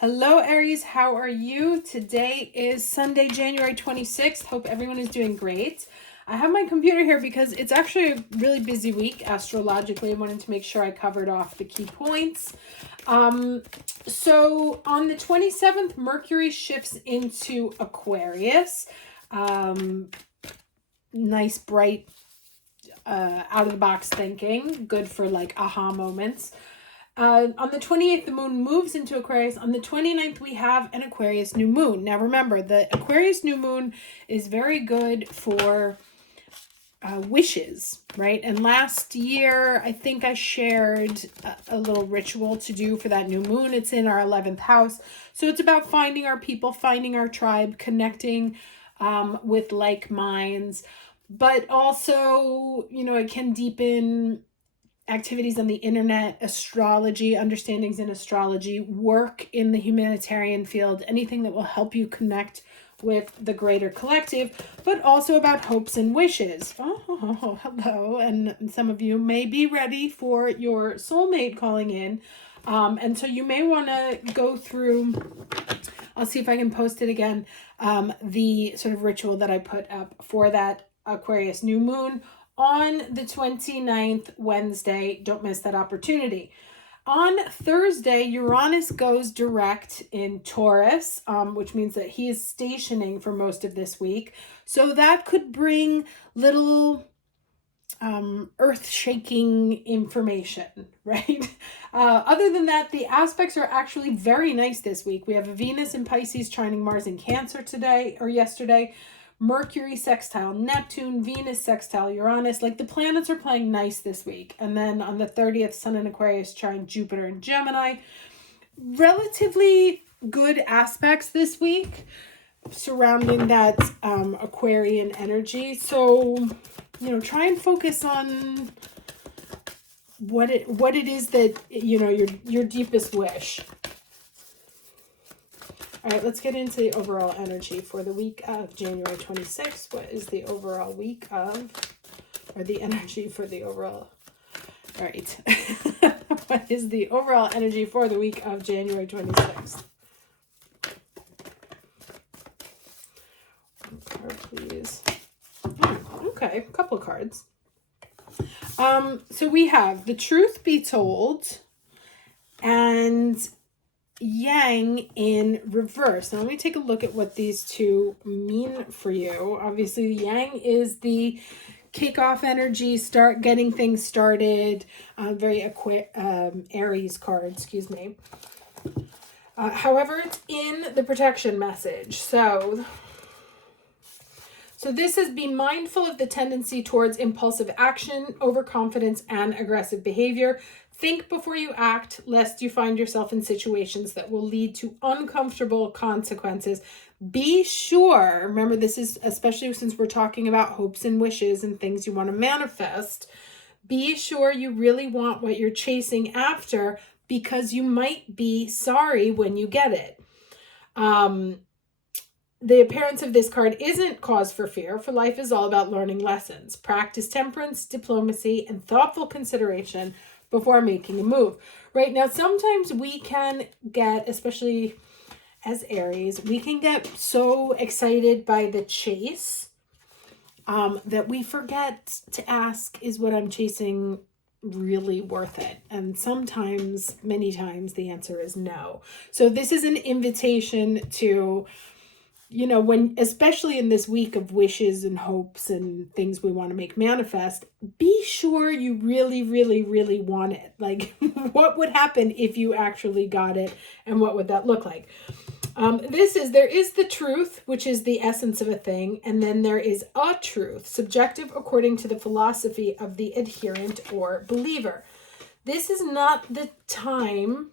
Hello, Aries. How are you? Today is Sunday, January 26th. Hope everyone is doing great. I have my computer here because it's actually a really busy week astrologically. I wanted to make sure I covered off the key points. So on the 27th, Mercury shifts into Aquarius. Nice, bright, out-of-the-box thinking. Good for like aha moments. On the 28th, the moon moves into Aquarius. On the 29th, we have an Aquarius new moon. Now, remember, the Aquarius new moon is very good for wishes, right? And last year, I think I shared a little ritual to do for that new moon. It's in our 11th house. So it's about finding our people, finding our tribe, connecting with like minds. But also, you know, it can deepen activities on the internet, astrology, understandings in astrology, work in the humanitarian field, anything that will help you connect with the greater collective, but also about hopes and wishes. Oh, hello. And some of you may be ready for your soulmate calling in. And so you may want to go through, I'll see if I can post it again, the sort of ritual that I put up for that Aquarius new moon on the 29th, Wednesday. Don't miss that opportunity. On Thursday, Uranus goes direct in Taurus, which means that he is stationing for most of this week. So that could bring little earth-shaking information, right? Other than that, the aspects are actually very nice this week. We have a Venus in Pisces trining Mars in Cancer today or yesterday. Mercury sextile Neptune, Venus sextile Uranus. Like the planets are playing nice this week. And then on the 30th, Sun in Aquarius trine Jupiter and Gemini. Relatively good aspects this week surrounding that Aquarian energy. So, you know, try and focus on what it is that, you know, your deepest wish. All right, let's get into the overall energy for the week of January 26th. What is the overall week of, or the energy for the overall, all right. What is the overall energy for the week of January 26th? One card, please. Okay, a couple cards. So we have the truth be told and Yang in reverse. Now let me take a look at what these two mean for you. Obviously, Yang is the kickoff energy, start getting things started. Very Aries card, excuse me. However, it's in the protection message. So this is be mindful of the tendency towards impulsive action, overconfidence, and aggressive behavior. Think before you act, lest you find yourself in situations that will lead to uncomfortable consequences. Be sure, remember this is, especially since we're talking about hopes and wishes and things you want to manifest, be sure you really want what you're chasing after, because you might be sorry when you get it. The appearance of this card isn't cause for fear, for life is all about learning lessons. Practice temperance, diplomacy, and thoughtful consideration before making a move. Right now, sometimes we can get, especially as Aries, we can get so excited by the chase that we forget to ask, is what I'm chasing really worth it? And sometimes, many times, the answer is no. So this is an invitation to, you know, when, especially in this week of wishes and hopes and things we want to make manifest, be sure you really, really, really want it. Like, what would happen if you actually got it, and what would that look like? There is the truth, which is the essence of a thing, and then there is a truth, subjective according to the philosophy of the adherent or believer. This is not the time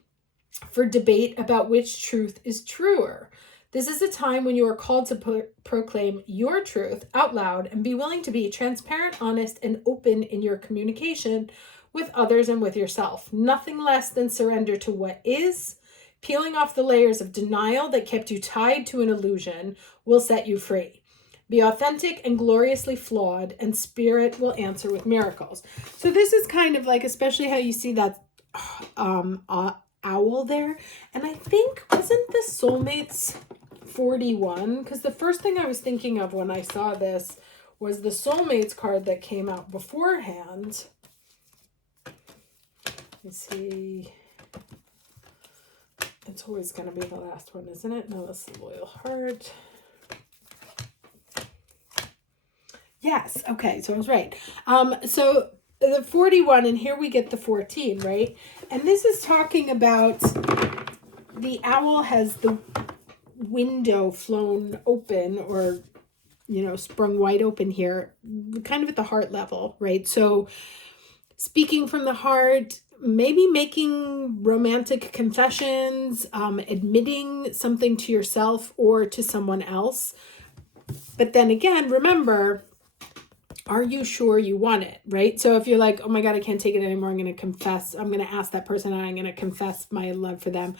for debate about which truth is truer. This is a time when you are called to proclaim your truth out loud and be willing to be transparent, honest, and open in your communication with others and with yourself. Nothing less than surrender to what is. Peeling off the layers of denial that kept you tied to an illusion will set you free. Be authentic and gloriously flawed, and spirit will answer with miracles. So this is kind of like, especially how you see that owl there. And I think, wasn't Soulmates 41, because the first thing I was thinking of when I saw this was the Soulmates card that came out beforehand. Let's see. It's always going to be the last one, isn't it? No, that's the Loyal Heart. Yes. Okay. So I was right. So the 41, and here we get the 14, right? And this is talking about the owl has the window flown open, or, you know, sprung wide open here, kind of at the heart level, right? So speaking from the heart, maybe making romantic confessions, admitting something to yourself or to someone else. But then again, remember, are you sure you want it, right? So if you're like, oh my God, I can't take it anymore, I'm going to confess, I'm going to ask that person and I'm going to confess my love for them.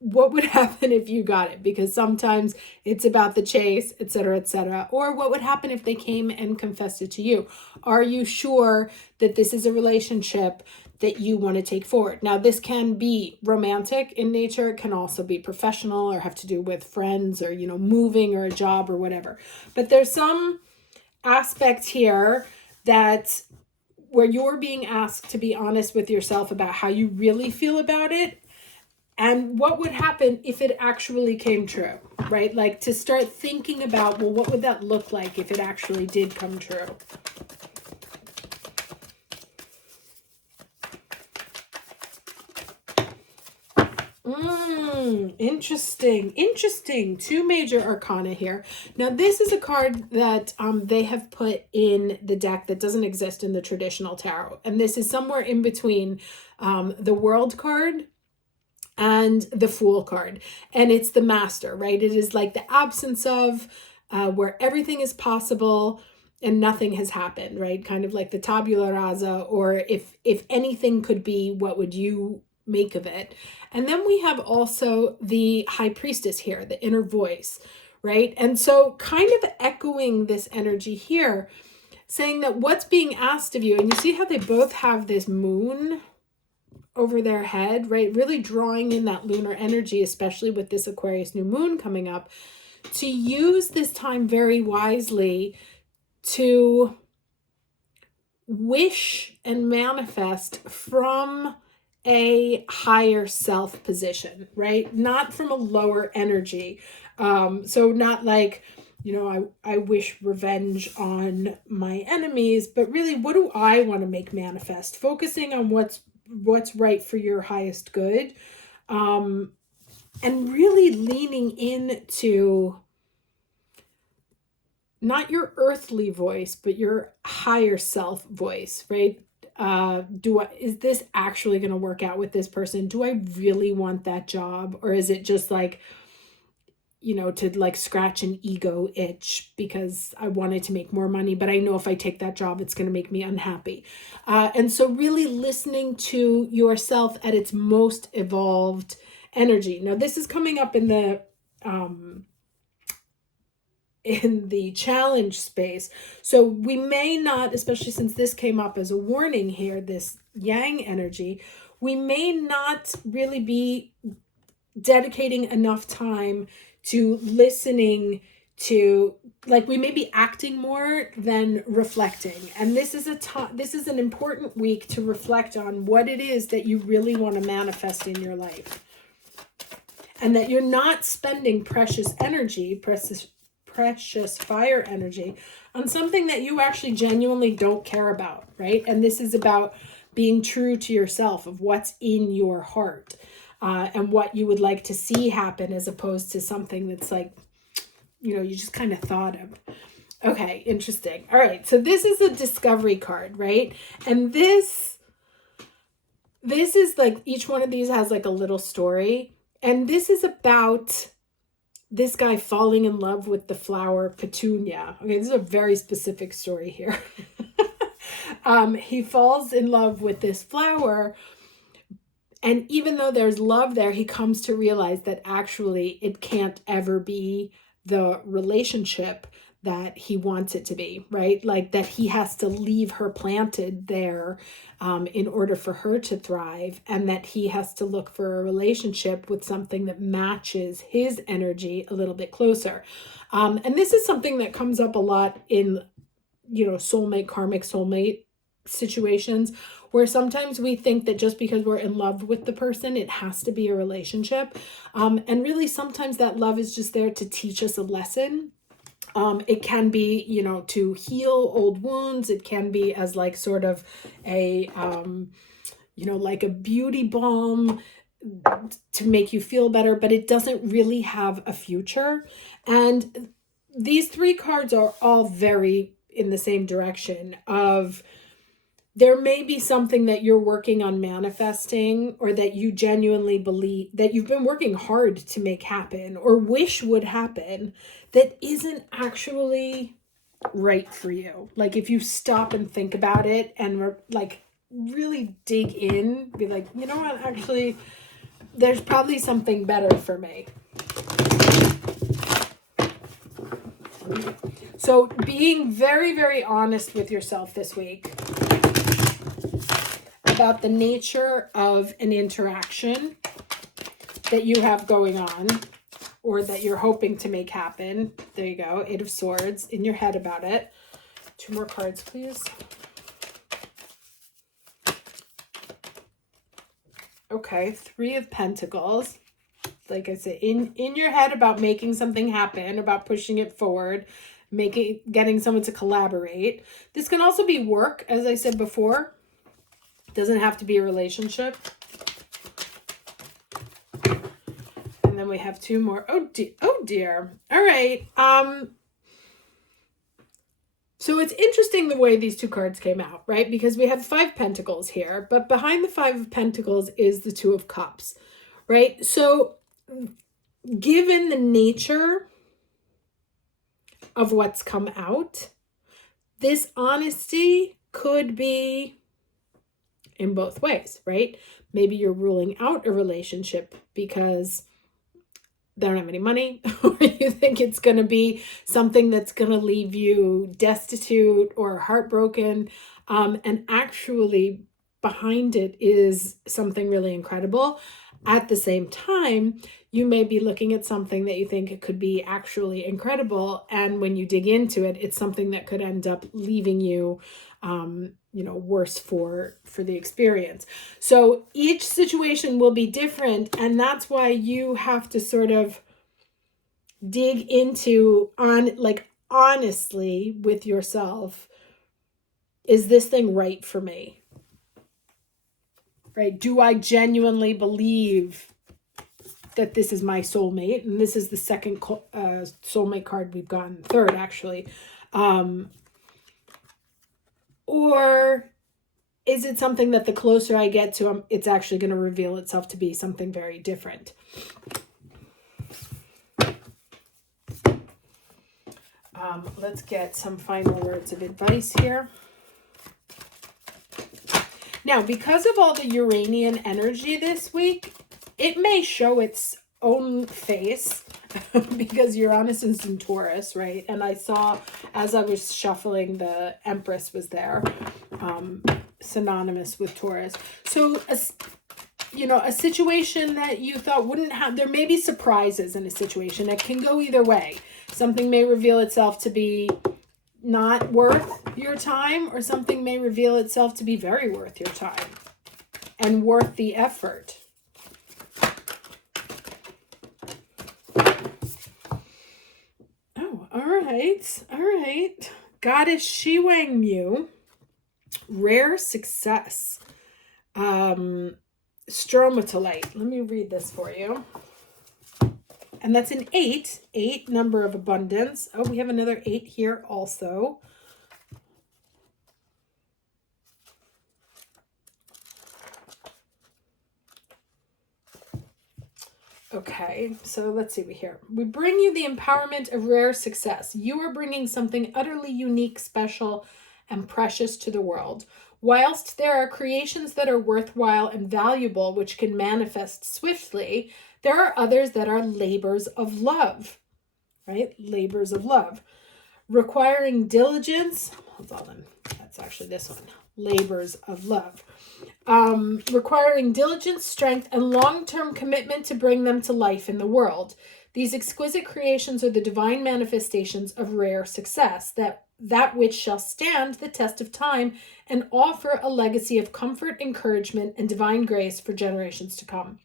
What would happen if you got it? Because sometimes it's about the chase, etc., etc. Or what would happen if they came and confessed it to you? Are you sure that this is a relationship that you want to take forward? Now, this can be romantic in nature. It can also be professional or have to do with friends or, you know, moving or a job or whatever. But there's some aspect here that where you're being asked to be honest with yourself about how you really feel about it. And what would happen if it actually came true, right? Like to start thinking about, well, what would that look like if it actually did come true? Interesting. Two major arcana here. Now, this is a card that they have put in the deck that doesn't exist in the traditional tarot. And this is somewhere in between the World card and the Fool card. And it's the Master, right? It is like the absence of, where everything is possible and nothing has happened, right? Kind of like the tabula rasa, or if anything could be, what would you make of it? And then we have also the High Priestess here, the inner voice, right? And so kind of echoing this energy here, saying that what's being asked of you, and you see how they both have this moon over their head, right? Really drawing in that lunar energy, especially with this Aquarius new moon coming up, to use this time very wisely to wish and manifest from a higher self position, right? Not from a lower energy. So not like, you know, I wish revenge on my enemies, but really, what do I want to make manifest? Focusing on what's right for your highest good, and really leaning into not your earthly voice, but your higher self voice, right? Is this actually going to work out with this person? Do I really want that job? Or is it just like, you know, to like scratch an ego itch because I wanted to make more money, but I know if I take that job, it's going to make me unhappy. And so really listening to yourself at its most evolved energy. Now, this is coming up in the challenge space. So we may not, especially since this came up as a warning here, this yang energy, we may not really be dedicating enough time to listening to, like, we may be acting more than reflecting. And this is this is an important week to reflect on what it is that you really want to manifest in your life. And that you're not spending precious energy, precious fire energy on something that you actually genuinely don't care about, right? And this is about being true to yourself of what's in your heart. And what you would like to see happen, as opposed to something that's like, you know, you just kind of thought of. Okay, interesting. All right, so this is a discovery card, right? And this is like, each one of these has like a little story. And this is about this guy falling in love with the flower petunia. Okay, this is a very specific story here. He falls in love with this flower. And even though there's love there, he comes to realize that actually it can't ever be the relationship that he wants it to be, right? Like that he has to leave her planted there in order for her to thrive, and that he has to look for a relationship with something that matches his energy a little bit closer. And this is something that comes up a lot in, soulmate, karmic soulmate situations, where sometimes we think that just because we're in love with the person, it has to be a relationship. And really, sometimes that love is just there to teach us a lesson. It can be, to heal old wounds. It can be as like sort of a, like a beauty balm to make you feel better, but it doesn't really have a future. And these three cards are all very in the same direction of, there may be something that you're working on manifesting, or that you genuinely believe that you've been working hard to make happen or wish would happen, that isn't actually right for you. Like if you stop and think about it and like really dig in, be like, you know what, actually, there's probably something better for me. So being very, very honest with yourself this week about the nature of an interaction that you have going on, or that you're hoping to make happen. There you go. 8 of Swords in your head about it. 2 more cards, please. Okay. 3 of Pentacles. Like I said, in your head about making something happen, about pushing it forward, getting someone to collaborate. This can also be work, as I said before. Doesn't have to be a relationship. And then we have 2 more. Oh dear. All right. So it's interesting the way these 2 cards came out, right? Because we have 5 Pentacles here, but behind the 5 of Pentacles is the 2 of Cups, right? So given the nature of what's come out, this honesty could be in both ways, right? Maybe you're ruling out a relationship because they don't have any money, or you think it's going to be something that's going to leave you destitute or heartbroken. And actually behind it is something really incredible. At the same time, you may be looking at something that you think it could be actually incredible. And when you dig into it, it's something that could end up leaving you, worse for the experience. So each situation will be different. And that's why you have to sort of dig into honestly with yourself. Is this thing right for me? Right? Do I genuinely believe that this is my soulmate? And this is the second soulmate card we've gotten, third actually. Or is it something that the closer I get to them, it's actually going to reveal itself to be something very different? Let's get some final words of advice here. Now, because of all the Uranian energy this week, it may show its own face because Uranus is in Taurus, right? And I saw, as I was shuffling, the Empress was there, synonymous with Taurus. So, a situation that you thought wouldn't have, there may be surprises in a situation. It can go either way. Something may reveal itself to be not worth your time, or something may reveal itself to be very worth your time and worth the effort. Oh, all right. Goddess Shi Wang Mu, rare success. Stromatolite. Let me read this for you. And that's an 8, number of abundance. Oh, we have another 8 here also. Okay, so let's see here. We bring you the empowerment of rare success. You are bringing something utterly unique, special, and precious to the world. Whilst there are creations that are worthwhile and valuable, which can manifest swiftly, there are others that are labors of love, right? Labors of love. requiring diligence. Hold on, that's actually this one. Labors of love. Requiring diligence, strength, and long-term commitment to bring them to life in the world. These exquisite creations are the divine manifestations of rare success, that which shall stand the test of time and offer a legacy of comfort, encouragement, and divine grace for generations to come.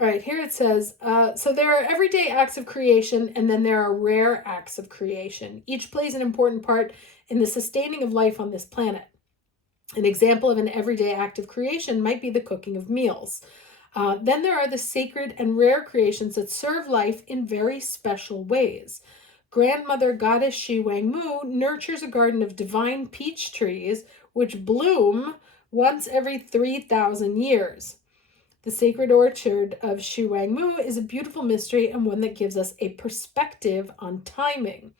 All right, here it says, so there are everyday acts of creation, and then there are rare acts of creation. Each plays an important part in the sustaining of life on this planet. An example of an everyday act of creation might be the cooking of meals. Then there are the sacred and rare creations that serve life in very special ways. Grandmother goddess Shi Wang Mu nurtures a garden of divine peach trees which bloom once every 3,000 years. The sacred orchard of Shi Wang Mu is a beautiful mystery and one that gives us a perspective on timing.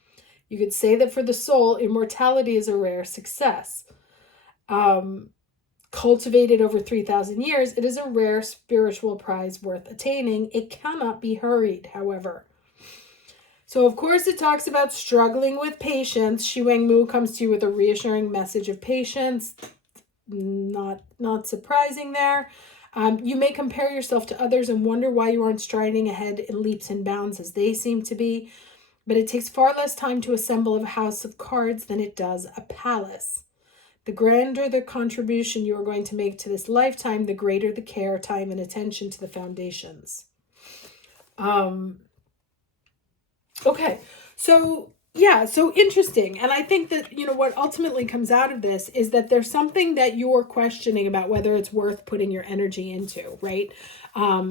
You could say that for the soul, immortality is a rare success. Cultivated over 3,000 years, it is a rare spiritual prize worth attaining. It cannot be hurried, however. So, of course, it talks about struggling with patience. Shi Wang Mu comes to you with a reassuring message of patience. Not surprising there. You may compare yourself to others and wonder why you aren't striding ahead in leaps and bounds as they seem to be. But it takes far less time to assemble a house of cards than it does a palace. The grander the contribution you are going to make to this lifetime, the greater the care, time, and attention to the foundations. Okay, so yeah, so interesting. And I think that, what ultimately comes out of this is that there's something that you're questioning about whether it's worth putting your energy into, right?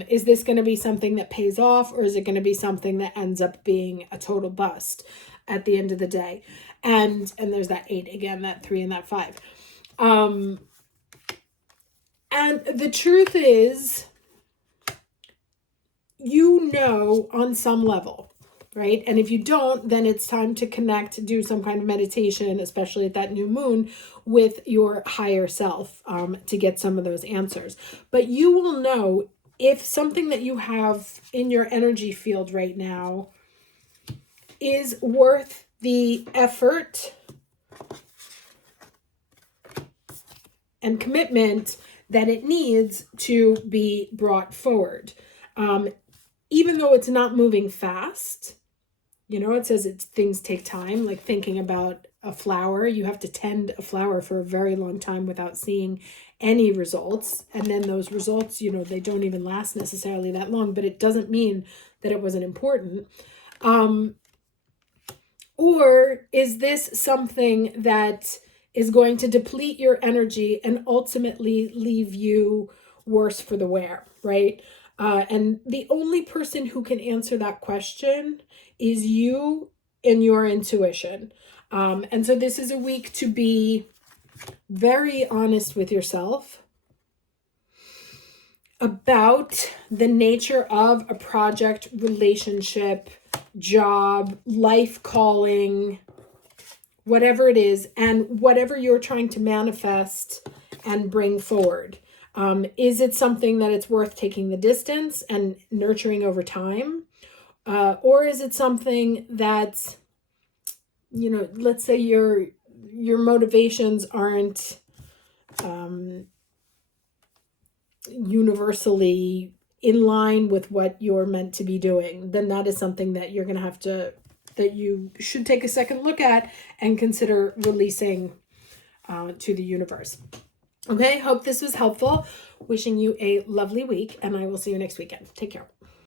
Is this going to be something that pays off, or is it going to be something that ends up being a total bust at the end of the day? And there's that 8 again, that 3 and that 5. And the truth is, on some level, right? And if you don't, then it's time to connect, do some kind of meditation, especially at that new moon, with your higher self to get some of those answers. But you will know if something that you have in your energy field right now is worth the effort and commitment that it needs to be brought forward. Even though it's not moving fast, it says things take time, like thinking about a flower. You have to tend a flower for a very long time without seeing any results. And then those results, they don't even last necessarily that long, but it doesn't mean that it wasn't important. Or is this something that is going to deplete your energy and ultimately leave you worse for the wear, right? And the only person who can answer that question is you and your intuition. And so this is a week to be very honest with yourself about the nature of a project, relationship, job, life calling, whatever it is, and whatever you're trying to manifest and bring forward. Is it something that it's worth taking the distance and nurturing over time? Or is it something that's, let's say your motivations aren't universally in line with what you're meant to be doing, then that is something that you're going to have to, that you should take a second look at and consider releasing to the universe. Okay, hope this was helpful. Wishing you a lovely week, and I will see you next weekend. Take care.